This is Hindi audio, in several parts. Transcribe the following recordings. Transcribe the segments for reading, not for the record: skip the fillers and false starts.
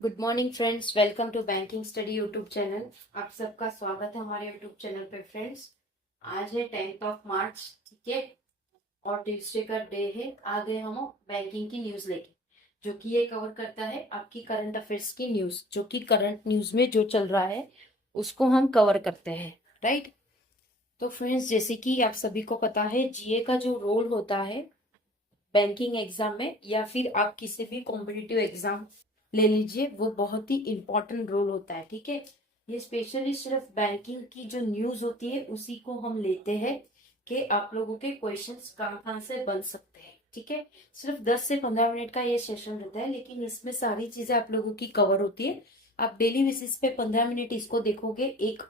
Good morning friends, welcome to banking study YouTube channel. आप सबका स्वागत है हमारे यूट्यूब चैनल पे फ्रेंड्स। आज है 10th ऑफ मार्च, ठीक है, और ट्यूसडे का डे है। आ गए हम बैंकिंग की न्यूज लेके, जो कि ये कवर करता है आपकी करंट अफेयर्स की न्यूज, जो कि करंट न्यूज में जो चल रहा है उसको हम कवर करते हैं, राइट। तो फ्रेंड्स, जैसे कि आप सभी को पता है, जीए का जो रोल होता है बैंकिंग एग्जाम में या फिर आप किसी भी कॉम्पिटिटिव एग्जाम ले लीजिए, वो बहुत ही इंपॉर्टेंट रोल होता है, ठीक है। ये स्पेशली सिर्फ बैंकिंग की जो न्यूज होती है उसी को हम लेते हैं कि आप लोगों के क्वेश्चंस कहाँ कहाँ से बन सकते हैं, ठीक है। सिर्फ 10 से 15 मिनट का ये सेशन रहता है, लेकिन इसमें सारी चीजें आप लोगों की कवर होती है। आप डेली बेसिस पे 15 मिनट इसको देखोगे। एक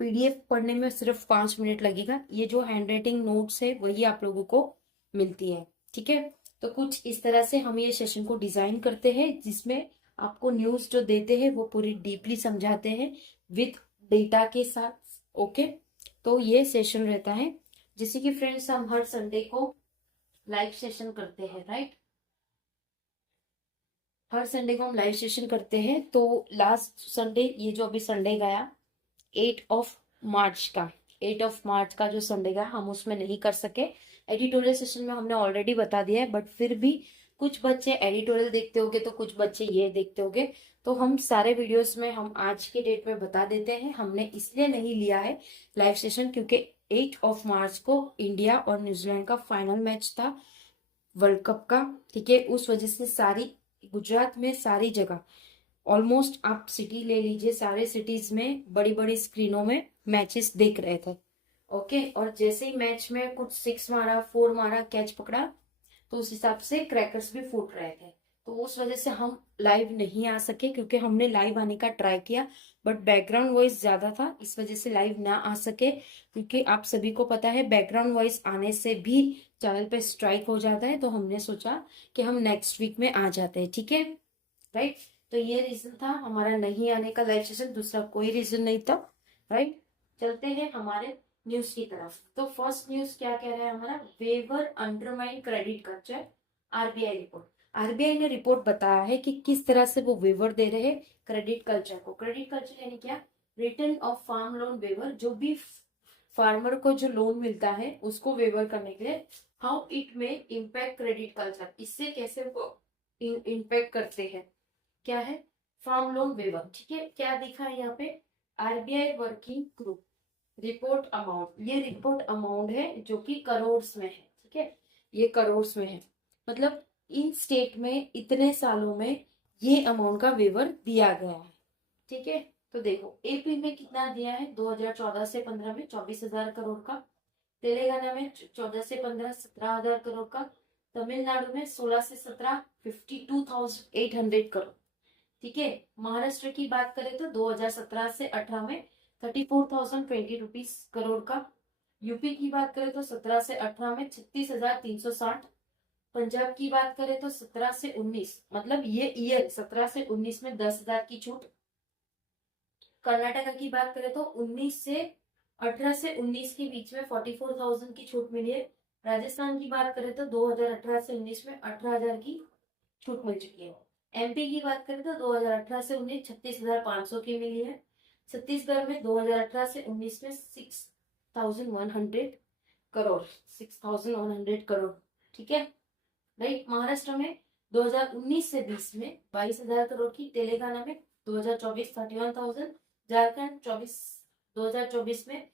पीडीएफ पढ़ने में सिर्फ 5 मिनट लगेगा। ये जो हैंड राइटिंग नोट्स है वही आप लोगों को मिलती है, ठीक है। तो कुछ इस तरह से हम ये सेशन को डिजाइन करते हैं, जिसमें आपको न्यूज जो देते हैं वो पूरी डीपली समझाते हैं विथ डेटा के साथ, ओके। तो ये सेशन रहता है। जैसे कि फ्रेंड्स, हम हर संडे को लाइव सेशन करते हैं, राइट। हर संडे को हम लाइव सेशन करते हैं। तो लास्ट संडे, ये जो अभी संडे गया 8 ऑफ मार्च का, 8 ऑफ मार्च का जो संडे गया, हम उसमें नहीं कर सके। एडिटोरियल सेशन में हमने ऑलरेडी बता दिया है, बट फिर भी कुछ बच्चे एडिटोरियल देखते होंगे तो कुछ बच्चे ये देखते होंगे। तो हम सारे वीडियोस में हम आज के डेट में बता देते हैं। हमने इसलिए नहीं लिया है लाइव सेशन क्योंकि 8 ऑफ मार्च को इंडिया और न्यूजीलैंड का फाइनल मैच था वर्ल्ड कप का, ठीक है। उस वजह से सारी गुजरात में सारी जगह, ऑलमोस्ट आप सिटी ले लीजिए, सारे सिटीज में बड़ी बड़ी स्क्रीनों में मैचेस देख रहे थे, ओके। और जैसे ही मैच में कुछ 6 मारा, 4 मारा, कैच पकड़ा, तो उस हिसाब से क्रैकर्स भी फूट रहे थे। तो उस वजह से हम लाइव नहीं आ सके, क्योंकि हमने लाइव आने का ट्राई किया बट बैकग्राउंड वॉइस ज्यादा था, इस वजह से लाइव ना आ सके। क्योंकि आप सभी को पता है बैकग्राउंड वॉइस आने से भी चैनल पे स्ट्राइक हो जाता है। तो हमने सोचा कि हम नेक्स्ट वीक में आ जाते हैं, ठीक है, राइट। तो ये रीजन था हमारा नहीं आने का लाइव सेशन, दूसरा कोई रीजन नहीं था, राइट। चलते हैं हमारे न्यूज की तरफ। तो फर्स्ट न्यूज क्या कह रहा है हमारा, waiver undermine credit culture, RBI report. RBI ने रिपोर्ट बताया है कि किस तरह से वो वेवर दे रहे हैं क्रेडिट कल्चर को। क्रेडिट कल्चर यानी क्या, return of farm loan waiver, जो भी फार्मर को जो लोन मिलता है उसको वेवर करने के लिए। हाउ इट में इम्पैक्ट क्रेडिट कल्चर, इससे कैसे वो इम्पैक्ट करते हैं, क्या है, फार्म लोन वेवर, ठीक है। क्या दिखा है यहाँ पे, RBI working group report amount, ये रिपोर्ट अमाउंट है जो कि करोड़ में है, ठीक है। ये करोड़ में है, मतलब इन स्टेट में इतने सालों में ये अमाउंट का वेवर दिया गया है, ठीक है। तो देखो एपी में कितना दिया है, 2014 से 15 में 24,000 करोड़ का। तेलंगाना में 14 से 15 17,000 करोड़ का। तमिलनाडु में 16 से 17 52,800 करोड़, ठीक है। महाराष्ट्र की बात करें तो 2017 से 18 में 34,020 करोड़ का। यूपी की बात करें तो 17 से 18 में 36,360। पंजाब की बात करें तो 17 से 19, मतलब ये ईयर 17 से 19 में 10,000 की छूट। कर्नाटका की बात करें तो 18 से 19 के बीच में 44,000 की छूट मिली है। राजस्थान की बात करें तो 2018 से 19 में 18,000 की छूट मिल चुकी है। एमपी की बात करें तो 2018 से 19 36,500 की मिली है। छत्तीसगढ़ में 2018 से 19 में 6,100 करोड़, 6,100 करोड़, ठीक है, राइट। महाराष्ट्र में 2019 से 20 में 22,000 करोड़ की। तेलंगाना में 2024 31,000। झारखंड 2024 में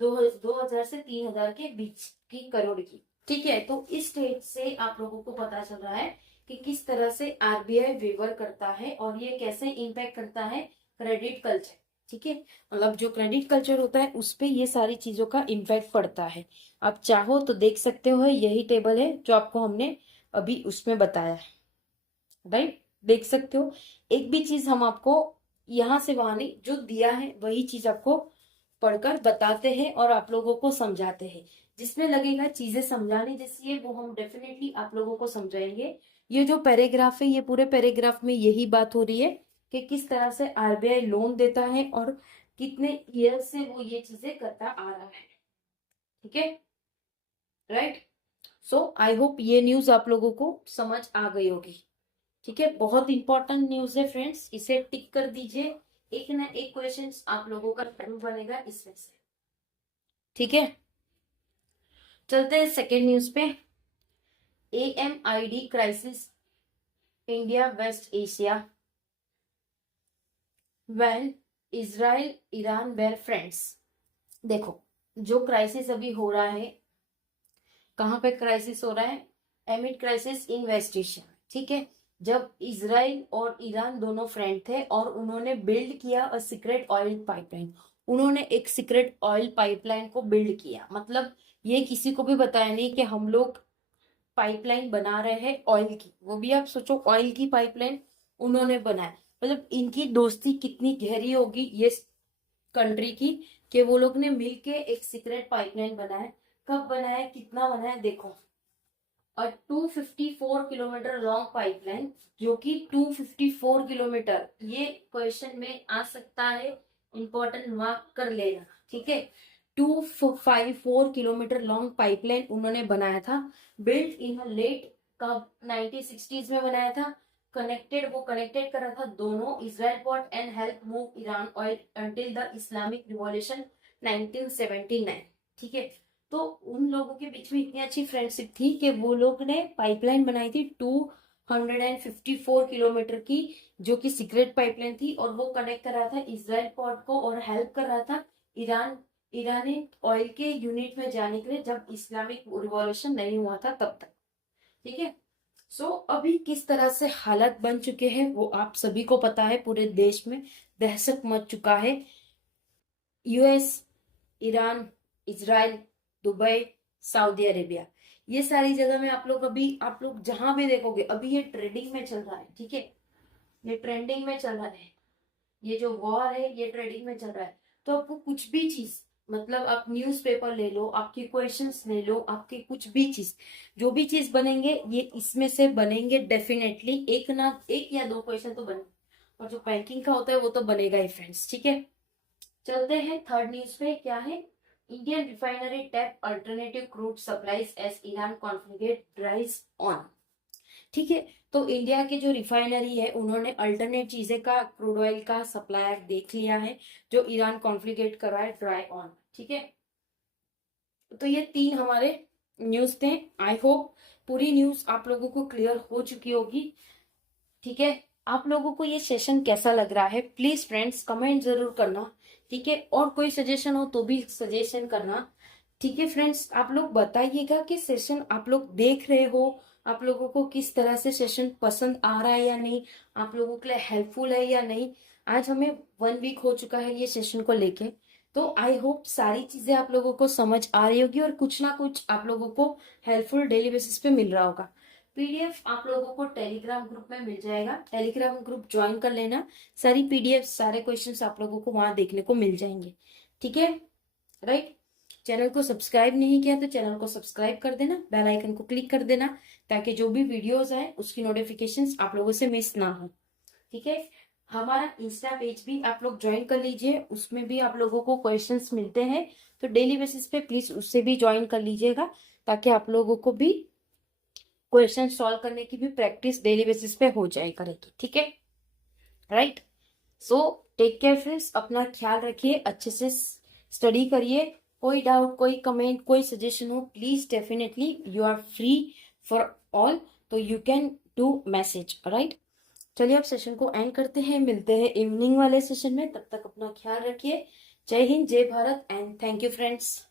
2,000 से 3,000 के बीच की करोड़ की, ठीक है। तो इस स्टेट से आप लोगों को पता चल रहा है कि किस तरह से आरबीआई वेवर करता है और ये कैसे इम्पैक्ट करता है क्रेडिट कल्चर, ठीक है। मतलब जो क्रेडिट कल्चर होता है उस पे ये सारी चीजों का इम्पैक्ट पड़ता है। आप चाहो तो देख सकते हो, यही टेबल है जो आपको हमने अभी उसमें बताया है, राइट, देख सकते हो। एक भी चीज हम आपको यहाँ से वहां नहीं, जो दिया है वही चीज आपको पढ़कर बताते हैं और आप लोगों को समझाते हैं। जिसमें लगेगा चीजें समझाने जैसी है वो हम डेफिनेटली आप लोगों को समझाएंगे। ये जो पैराग्राफ है, ये पूरे पैराग्राफ में यही बात हो रही है कि किस तरह से आरबीआई लोन देता है और कितने ईयर से वो ये चीजें करता आ रहा है, ठीक है, राइट। सो आई होप ये न्यूज आप लोगों को समझ आ गई होगी, ठीक है, बहुत इंपॉर्टेंट न्यूज है फ्रेंड्स, इसे टिक कर दीजिए, एक ना एक क्वेश्चन आप लोगों का जरूर बनेगा इसमें से। ठीक है, चलते हैं सेकेंड न्यूज पे। AMID crisis India West Asia when Israel Iran were friends. देखो, जो क्राइसिस अभी हो रहा है, कहाँ पे क्राइसिस हो रहा है? Amid crisis in West Asia. ठीक है, जब इजराइल और ईरान दोनों फ्रेंड थे और उन्होंने बिल्ड किया अ सीक्रेट ऑयल पाइपलाइन, उन्होंने एक सीक्रेट ऑयल पाइपलाइन को बिल्ड किया, मतलब ये किसी को भी बताया नहीं कि हम लोग पाइपलाइन बना रहे हैं ऑयल की, वो भी आप सोचो ऑयल की पाइपलाइन उन्होंने बनाया। मतलब इनकी दोस्ती कितनी गहरी होगी ये कंट्री की, कि वो लोग ने मिलके एक सीक्रेट पाइपलाइन बनाया। कब बनाया, कितना बनाया, देखो, और 254 किलोमीटर लॉन्ग पाइपलाइन, जो कि 254 किलोमीटर, ये क्वेश्चन में आ सकता है, इंपॉर्टेंट मार्क कर लेना। ठीक है, 254 किलोमीटर लॉन्ग पाइपलाइन उन्होंने बनाया था, बिल्ट इन लेट कब 1960s में बनाया था। वो कनेक्टेड कर रहा था दोनों Israel port and help move Iran oil until the Islamic revolution 1979। ठीक है, तो उन लोगों के बीच में इतनी अच्छी फ्रेंडशिप थी कि वो लोग ने पाइपलाइन बनाई थी 254 किलोमीटर की, जो कि सीक्रेट पाइपलाइन थी, और वो कनेक्ट कर रहा था इजराइल पोर्ट को और हेल्प कर रहा था ईरानी ऑयल के यूनिट में जाने के लिए, जब इस्लामिक रिवॉल्यूशन नहीं हुआ था तब तक। ठीक है, अभी किस तरह से हालत बन चुके हैं वो आप सभी को पता है, पूरे देश में दहशत मच चुका है। US, Iran, Israel, Dubai, Saudi Arabia, ये सारी जगह में आप लोग जहां भी देखोगे अभी ये ट्रेडिंग में चल रहा है। ठीक है, ये ट्रेंडिंग में चल रहा है, ये जो वॉर है ये ट्रेडिंग में चल रहा है। तो आपको कुछ भी चीज, मतलब आप न्यूज़पेपर ले लो, आपके क्वेश्चंस ले लो, आपके कुछ भी चीज, जो भी चीज बनेंगे ये इसमें से बनेंगे डेफिनेटली, एक ना एक या दो क्वेश्चन तो बने, और जो बैंकिंग का होता है वो तो बनेगा ही फ्रेंड्स। ठीक है, चलते हैं थर्ड न्यूज पे। क्या है? Indian refinery tap alternative crude supplies as Iran conflict dries on. ठीक है, तो इंडिया के जो रिफाइनरी है उन्होंने अल्टरनेट चीजें का क्रूड ऑयल का सप्लायर देख लिया है, जो ईरान कॉन्फ्लिक्ट कर रहा है ड्राई ऑन। ठीक है, तो ये तीन हमारे न्यूज थे। आई होप पूरी न्यूज आप लोगों को क्लियर हो चुकी होगी। ठीक है, आप लोगों को ये सेशन कैसा लग रहा है प्लीज फ्रेंड्स कमेंट जरूर करना। ठीक है, और कोई सजेशन हो तो भी सजेशन करना। ठीक है फ्रेंड्स, आप लोग बताइएगा कि सेशन आप लोग देख रहे हो, आप लोगों को किस तरह से सेशन पसंद आ रहा है या नहीं, आप लोगों के लिए हेल्पफुल है या नहीं। आज हमें 1 वीक हो चुका है ये सेशन को लेके, तो आई होप सारी चीजें आप लोगों को समझ आ रही होगी और कुछ ना कुछ आप लोगों को हेल्पफुल डेली बेसिस पे मिल रहा होगा। पीडीएफ आप लोगों को टेलीग्राम ग्रुप में मिल जाएगा, टेलीग्राम ग्रुप ज्वाइन कर लेना, सारी पीडीएफ सारे क्वेश्चंस आप लोगों को वहां देखने को मिल जाएंगे। ठीक है, राइट। चैनल को सब्सक्राइब नहीं किया तो चैनल को सब्सक्राइब कर देना, बेल आइकन को क्लिक कर देना, ताकि जो भी वीडियोस आए उसकी नोटिफिकेशंस आप लोगों से मिस ना हो। ठीक है, हमारा इंस्टा पेज भी आप लोग ज्वाइन कर लीजिए, उसमें भी आप लोगों को क्वेश्चंस मिलते हैं, तो डेली बेसिस पे प्लीज उससे भी ज्वाइन कर लीजिएगा, ताकि आप लोगों को भी क्वेश्चन सॉल्व करने की भी प्रैक्टिस डेली बेसिस पे हो जाए करेगी। ठीक है, right. So take care friends, अपना ख्याल रखिए, अच्छे से स्टडी करिए। कोई डाउट, कोई कमेंट, कोई सजेशन हो, please definitely you are free for all, तो you can do message, right. चलिए अब सेशन को एंड करते हैं, मिलते हैं इवनिंग वाले सेशन में, तब तक अपना ख्याल रखिए। जय हिंद, जय Bharat and thank you friends.